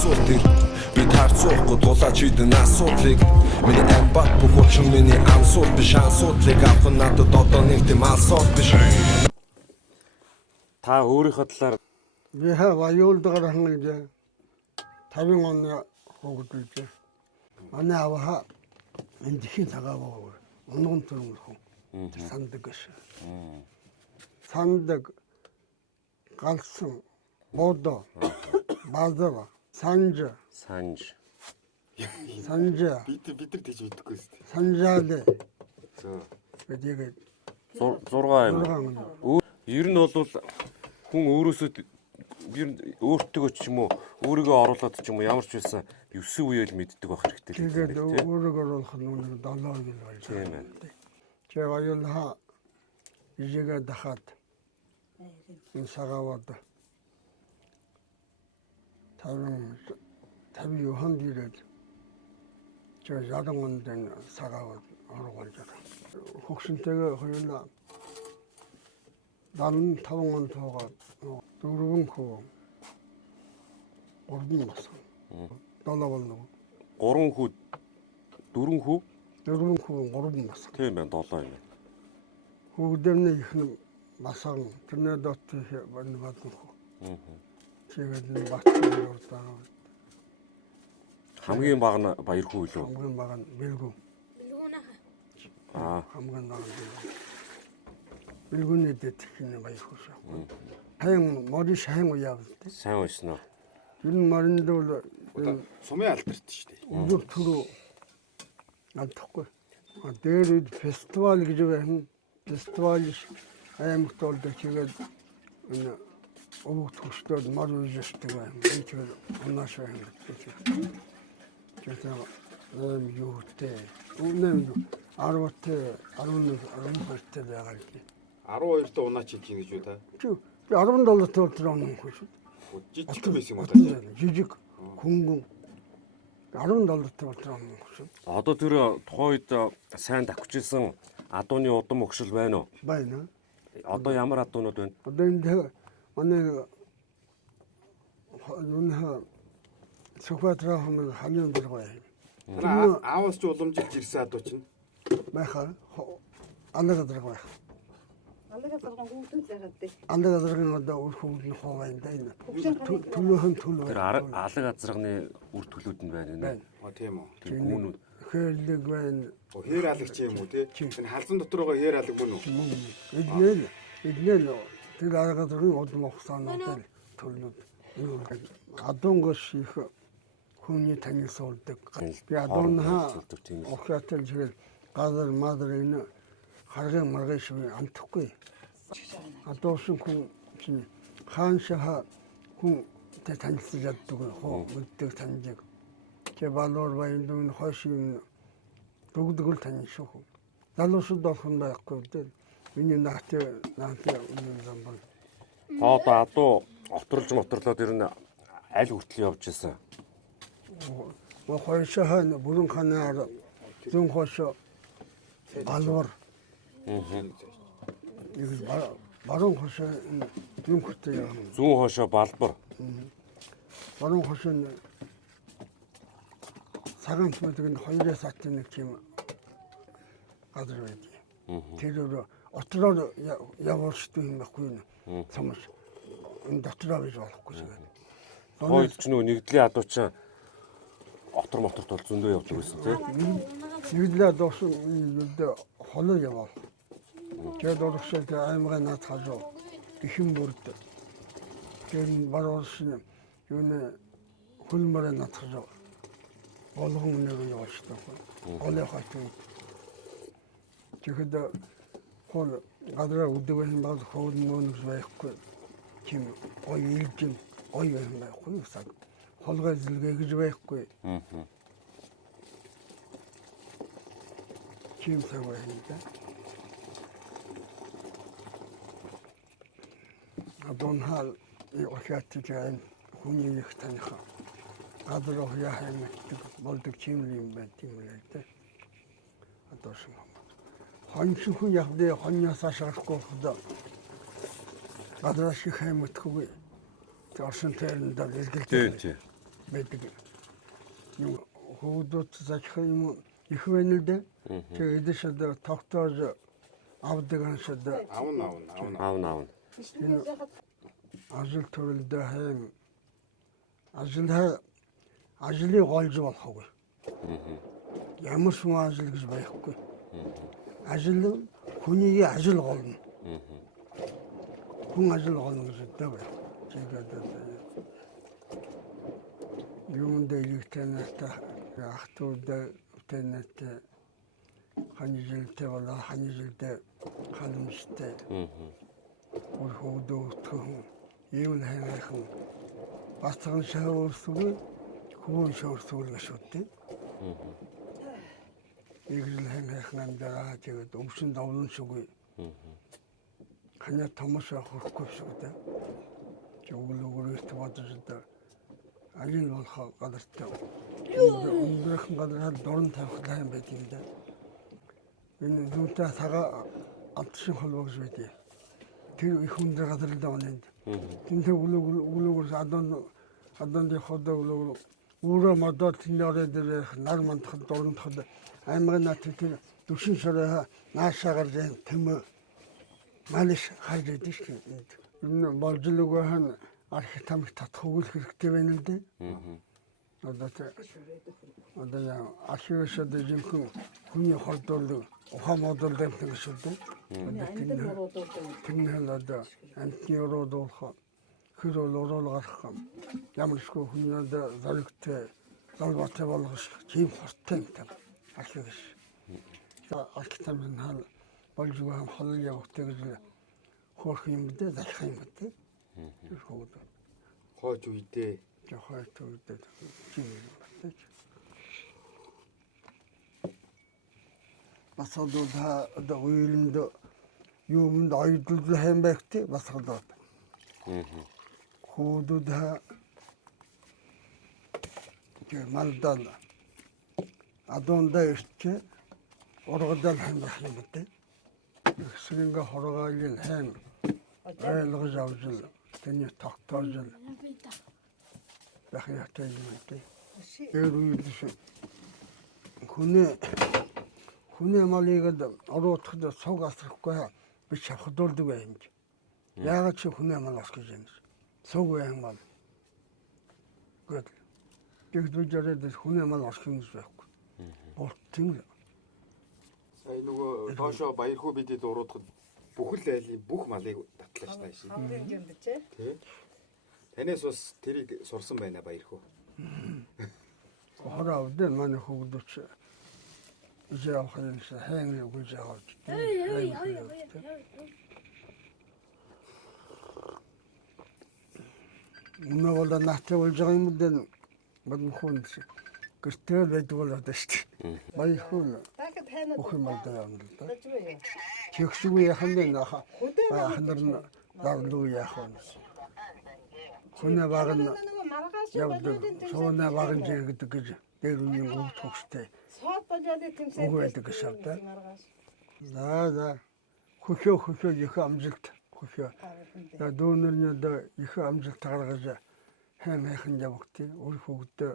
Асуултыг бид харцуухгүй дулаач идэн асуудлыг миний амбат бүх учин миний ансуул биш асуудлыг авах нь надад одоо нэг тийм асуулт биш. Та өөрийнхөө талаар би аюулдгаар хангаж 50 оны хөгжүүлж манай аваа энэ дэхийн цагааваа унган төрөмхөн сандаг гэж сандаг галсан бодо базар санж бид нар тийч мэдэхгүй шүү дээ. санжаале За. 6 юм. Ер нь бол хүн өөрөөсөө өөртөө ч юм уу өөрийгөө оруулаад ч юм уу ямар ч байсан 9 үеэл мэддэг байх хэрэгтэй л тэгээд өөрийгөө оруулах нь нэг 7 жил болж байна. Чи аюулха ижигээ дахад энэ сагавад 50 юхан дирээд чи ядан энэ сагавад оргуулж байгаа. Хөгшөнтэйгээ хоёулаа 75 он туугаад 4 хүү ордон болсон. 7 болно. 3 хүү 4 хүү 3 болсон. тийм байна 7 юм. Хөгдөрний их масаан тэрнээ дот банд хүү. Тэгээд батсан урдаа. Хамгийн бага нь баяр хүү лөө. Хамгийн бага нь бэлгүү. Хамгийн бага нь бэлгүүний дэтгэн баяр хүү шүү. Хайн моди шайн уяав. Сайн байсан уу? Тэр нь маринд бол Сумын алдарт шүү дээ. өдөр түрүү алдахгүй. Дээр фестивал гэж байна. Фестивал аймагт болдог чигээд энэ өвөг төгсдөө мар үежтэй байна. Тэгээд унааш байна гэдэг. Тэгээд юутэй. Үнэн 10-т 11-т байгаа юм. 12-т унаач хийж гэж үү та? Чи $10 төлтөр оноо хөөш. Жижиг байсан юм уу? Жижиг хөнгөн $10 төлтөр оноо хөөш. Одоо тэр тухайн үед сайн давхижсэн адууны удам өгшил байна уу? Байна. Одоо ямар адуунууд байна? Одоо энэ манай энэ Сухбаатарын халиун дэргой. Аавас ч уламжилж ирсэн адуу чинь. Байхаа алга дэргой. Алга дэргэн одоо өрхөнд нь ховайн да энэ. Төлөөхөн төлөө. Тэр алга азрагны үр төлүүд нь байна нэ. Тийм үү. Тэр гүнүүд Хэрлэг байна. Хээр алгач юм уу те? Энэ халзан дотор байгаа хээр алга мөн үү? Эднэл тэр алга дэргэн удам ухсаанууд төлнүүд. Адуунгош их хүний танилцуулдаг. Би адуунаа ухаатал зэрэг газар мадар энэ харгын маргын шиг амтахгүй. Адуусан хүн чинь хааншаа хүн танилцж яддаг хоо мэддэг таньдаг. Тэ балуур баян дүн хошин бүгдгөл таньшгүй. Залуусууд болох нь байхгүй дээ. Миний наатай үнэн зам бол. одоо адуу оторлоод ер нь аль хүртэл явж байсан? Хойшоо бүрэн ханаар зүүн хойшоо алвар. Баруун хойшоо юм хөтэй яа. Зүүн хойшоо балбар. Баруун хойшоо цагаан төмөдөг нь 2 сатын нэг тийм газар байдаг. Тэр отроор явуулдаг юм байхгүй юу? Цамш энэ дотроо биж болохгүй шиг. Хойд ч нөө нэгдлийн адуу ч отор моторт бол зөндөө явдаг байсан тийм. Нэгдлээ доосон юудэ холоо яваа. Тэгээд орохшоо аймагын наад хажуу ихэн бүрд. Тэгээд баруун юуны хөлмөрөө наад хажуу болгон нэр яваачдаг. Голоо хатуу. Тэгээд хол гадраа үдгэн баг хоол мөн байхгүй. Ким ой илжин ой байхгүй саг. Холгой зэлгээ гэж байхгүй. чим сагва хинда. Адон хал и охиаттижаан хүний их таниха. Адрох яхэмэт болдог чимлим байт юм лээ. Адоошин. Хончин хүн явдээ хоньяасаа шарахгүй худаа. Адрах хэмэтгүй. Оршин тойронд дэлгэлж байдаг. Юу хуудууд зачх юм их байна л дээ. Тэгээд эдэшэд тогтоож авдаг аншад Аавна. ажил төрөлд хэм ажлыг олж болохгүй. Ямар ч ажил гэж байхгүй. Ажил хүний ажил голно. Хүн ажил голно гэж дээ. Юунд дэлгэхтэнэт ахтууд тэнэт ханижэлтэй болоо ханижэлтэй халамжтай. Хөөдөөтгөн ийм л хайрхан бацхан шавуулсгүй хүн шавуулсгүй шүтээ. Игэл хайрхан амдаа тэгээд өмшин давлан шүгүй. Ханя томошоо хөрөхгүй шүтээ. Жуулгөрөөс бодожтой ажил болох гадартай. Өндрөх гадар дорн тавих лайн байт юм да. Энэ зүүнтэй сага алтшин холбогж байдیں۔ Тэр их өндөр гадар л давнанд. Тэнтэй үлгэр адон ходоо үлгэр өөрөө модод тэнээр дээр нар мандах дорноход аймаг нат тэр дүшин шороо наашаагаар тэм малиш хайж идэв шүү. Энэ болжлогоо хан архитектурт татхуул хэрэгтэй байна л дээ. Одоо яа архившд жинхэнэ хүний хордол ухаан модол дэмтэн шүү дээ. Тэнэл одоо антиород болох хөрөөлөөр гарах ямар ч хүний одоо зоригтой залбаатай болгох чим хортой юм та архивш. Архитектурын хал болжгоо хан холын явахтай гэж хөөх юм дээ захих юм дээ. Хойч үедээ хойч үедээ чим юм. Бас одоо уйланд юмд ойдлол хэм байхтэй бас одоо. Хуудууд малдал адондаа ирчээ ургадал хэм байх юм дээ. Сэринга хоргойл хэм ойлгож авч л тэний тогтоож л байх ёстой юм дээ. Тэр үедээ хүний малыг оруулахад цог асрахгүй би шавхдуулдаг байм. Яагаад ч хүний мал асгаж байна. Цог байм мал. Тэгдүүжээд хүний мал асгах юм байхгүй. Болтын л. сая нөгөө доошо баярхуу бидэд уруудахад бүхэл айлын бүх малыг татлаач тааш. Тий. Танаас бас тэрийг сурсан байна баярхуу. Хороо дэ манай хөвгдөч жаа хань сайн үгүй жаа. Нөгөө нахтай болж байгаа юм дэ бод хүн гэртэл байдаг болоод шүү дээ. Баярхуу бүх юм алдаа юм л да. Чигшгүй яхан дэ наха хандар давлуу яхан. Хүний баг нь явдаг сууна баг нь зэрэгдэг гэж дээр үеийн үг төгстэй. Соод болоод тэмцээд Өгөөдөг гэж авдаа. За хөхөө их амжилт хөхөө. За дүүнэрний одоо их амжилт гаргаж хайхан явахтай. Өөр хөвгдөө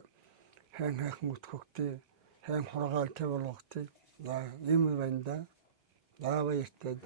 хайхан өтгөхтэй. Хайм хоргаалтай болгохтой. За ийм байна да. Баяртай.